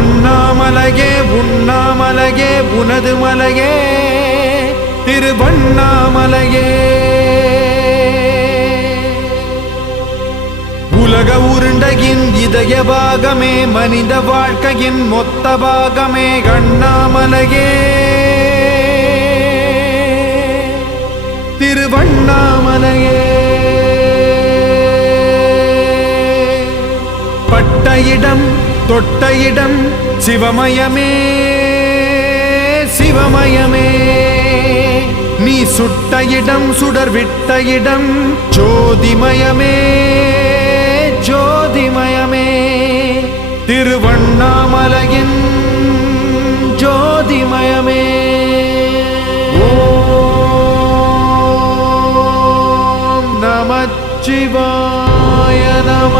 அண்ணாமலையே உண்ணாமலையே உனது மலையே திருவண்ணாமலையே. உலக உருண்டையின் இதய பாகமே மனித வாழ்க்கையின் மொத்த பாகமே அண்ணாமலையே திருவண்ணாமலையே. பட்ட இடம் தொட்ட இடம் சிவமயமே சிவமயமே. நீ சுட்ட இடம் சுடர் விட்ட இடம் ஜோதிமயமே ஜோதிமயமே. திருவண்ணாமலையின் ஜோதிமயமே. ஓம் நமச்சிவாய நம.